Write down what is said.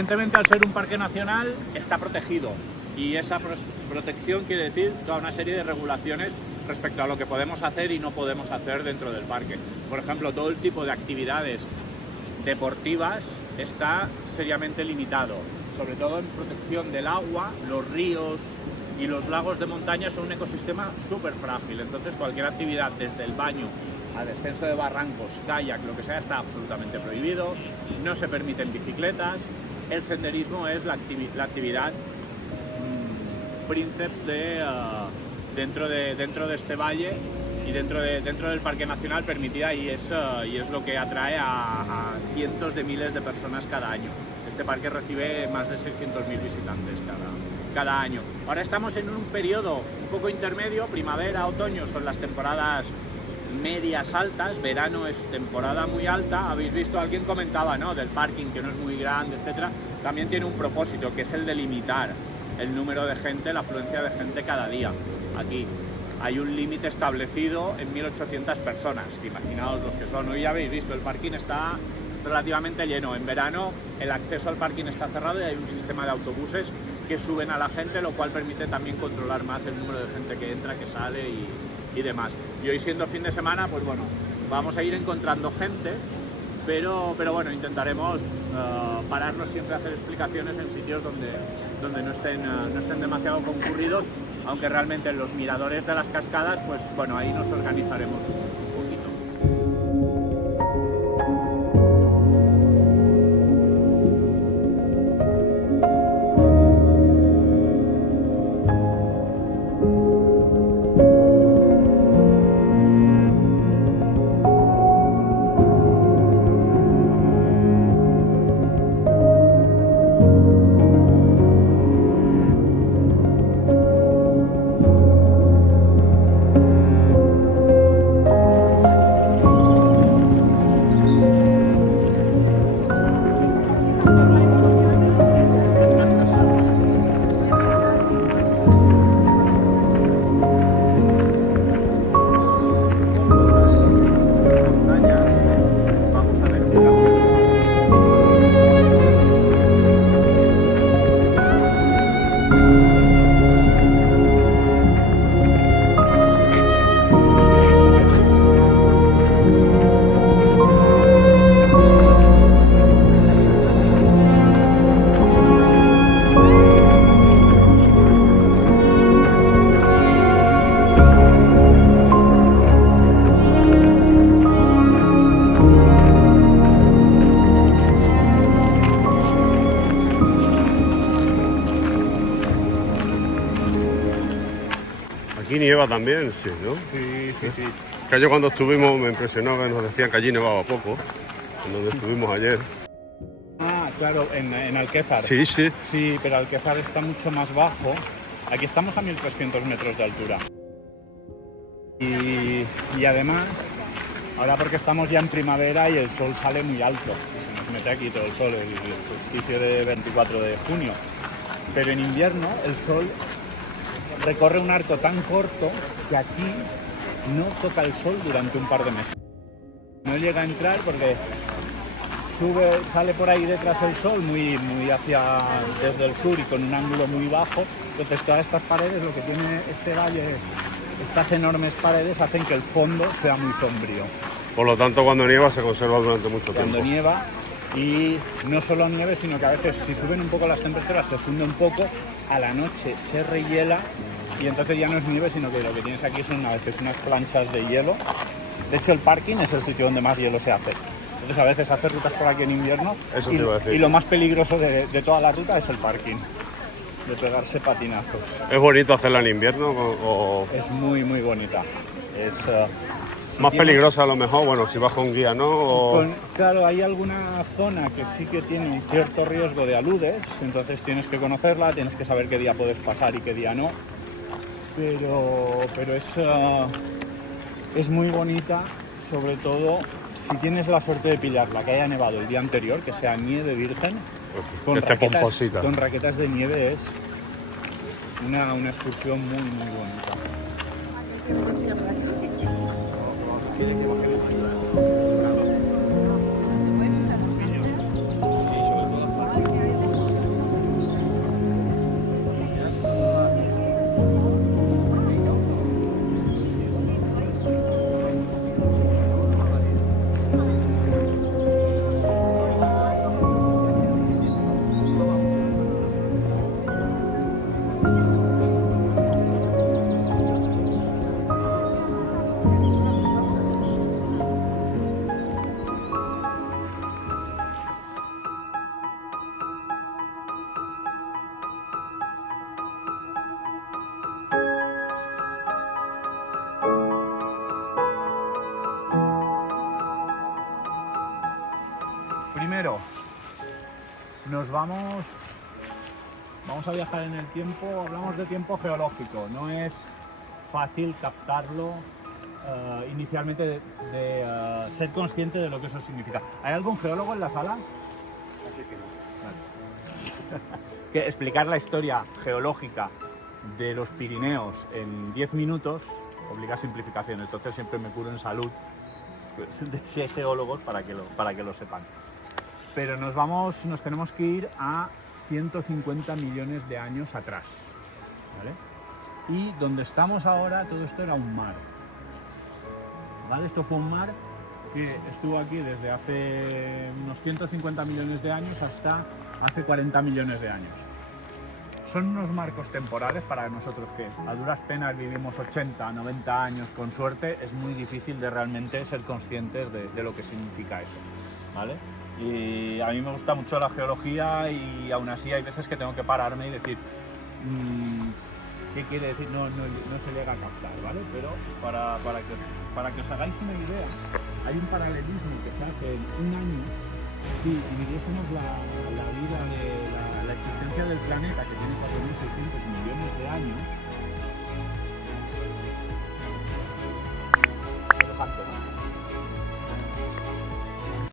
Evidentemente, al ser un parque nacional, está protegido, y esa protección quiere decir toda una serie de regulaciones respecto a lo que podemos hacer y no podemos hacer dentro del parque. Por ejemplo, todo el tipo de actividades deportivas está seriamente limitado, sobre todo en protección del agua. Los ríos y los lagos de montaña son un ecosistema súper frágil, entonces cualquier actividad, desde el baño a descenso de barrancos, kayak, lo que sea, está absolutamente prohibido. No se permiten bicicletas. El senderismo es la actividad princeps dentro de este valle y dentro del Parque Nacional permitida, y es lo que atrae a cientos de miles de personas cada año. Este parque recibe más de 600.000 visitantes cada año. Ahora estamos en un periodo un poco intermedio. Primavera, otoño son las temporadas medias altas, verano es temporada muy alta. Habéis visto, alguien comentaba, ¿no?, del parking, que no es muy grande, etcétera. También tiene un propósito, que es el de limitar el número de gente, la afluencia de gente cada día. Aquí hay un límite establecido en 1.800 personas, imaginaos los que son. Hoy ya habéis visto, el parking está relativamente lleno. En verano el acceso al parking está cerrado y hay un sistema de autobuses que suben a la gente, lo cual permite también controlar más el número de gente que entra, que sale y demás. Y hoy, siendo fin de semana, pues bueno, vamos a ir encontrando gente, pero bueno, intentaremos pararnos siempre a hacer explicaciones en sitios donde no estén demasiado concurridos, aunque realmente en los miradores de las cascadas, pues bueno, ahí nos organizaremos un poquito. Aquí nieva también, sí, ¿no? Sí. Que yo cuando estuvimos me impresionó que nos decían que allí nevaba poco, en donde estuvimos ayer. Ah, claro, en Alquézar. Sí. Sí, pero Alquézar está mucho más bajo. Aquí estamos a 1.300 metros de altura. Y además, ahora porque estamos ya en primavera y el sol sale muy alto, y se nos mete aquí todo el sol, el solsticio de 24 de junio. Pero en invierno el sol recorre un arco tan corto que aquí no toca el sol durante un par de meses. No llega a entrar porque sale por ahí detrás el sol muy hacia desde el sur y con un ángulo muy bajo. Entonces todas estas paredes, lo que tiene este valle es, estas enormes paredes hacen que el fondo sea muy sombrío. Por lo tanto, cuando nieva se conserva durante mucho tiempo. Cuando nieva, y no solo nieve, sino que a veces, si suben un poco las temperaturas, se funde un poco, a la noche se rehiela y entonces ya no es nieve, sino que lo que tienes aquí son a veces unas planchas de hielo. De hecho, el parking es el sitio donde más hielo se hace. Entonces a veces hace rutas por aquí en invierno. Eso te iba a decir. Y lo más peligroso de toda la ruta es el parking, de pegarse patinazos. ¿Es bonito hacerla en invierno o Es muy bonita. Es más peligrosa a lo mejor? Bueno, si vas con guía, ¿no? Claro, hay alguna zona que sí que tiene un cierto riesgo de aludes, entonces tienes que conocerla, tienes que saber qué día puedes pasar y qué día no. Pero es muy bonita, sobre todo si tienes la suerte de pillarla, que haya nevado el día anterior, que sea nieve virgen, con raquetas de nieve. Es una excursión muy bonita. vamos a viajar en el tiempo. Hablamos de tiempo geológico, no es fácil captarlo inicialmente de ser consciente de lo que eso significa. ¿Hay algún geólogo en la sala? Así que no. Vale. Que explicar la historia geológica de los Pirineos en 10 minutos obliga a simplificación, entonces siempre me curo en salud pues, de ser geólogos para que lo sepan. Pero nos tenemos que ir a 150 millones de años atrás, ¿vale? Y donde estamos ahora, todo esto era un mar, ¿vale? Esto fue un mar que estuvo aquí desde hace unos 150 millones de años hasta hace 40 millones de años. Son unos marcos temporales para nosotros que a duras penas vivimos 80, 90 años con suerte, es muy difícil de realmente ser conscientes de lo que significa eso, ¿vale? Y a mí me gusta mucho la geología y aún así hay veces que tengo que pararme y decir ¿qué quiere decir? No se llega a captar, ¿vale? Pero para que os hagáis una idea, hay un paralelismo que se hace en un año si dividiésemos la vida de la existencia del planeta, que tiene 4.000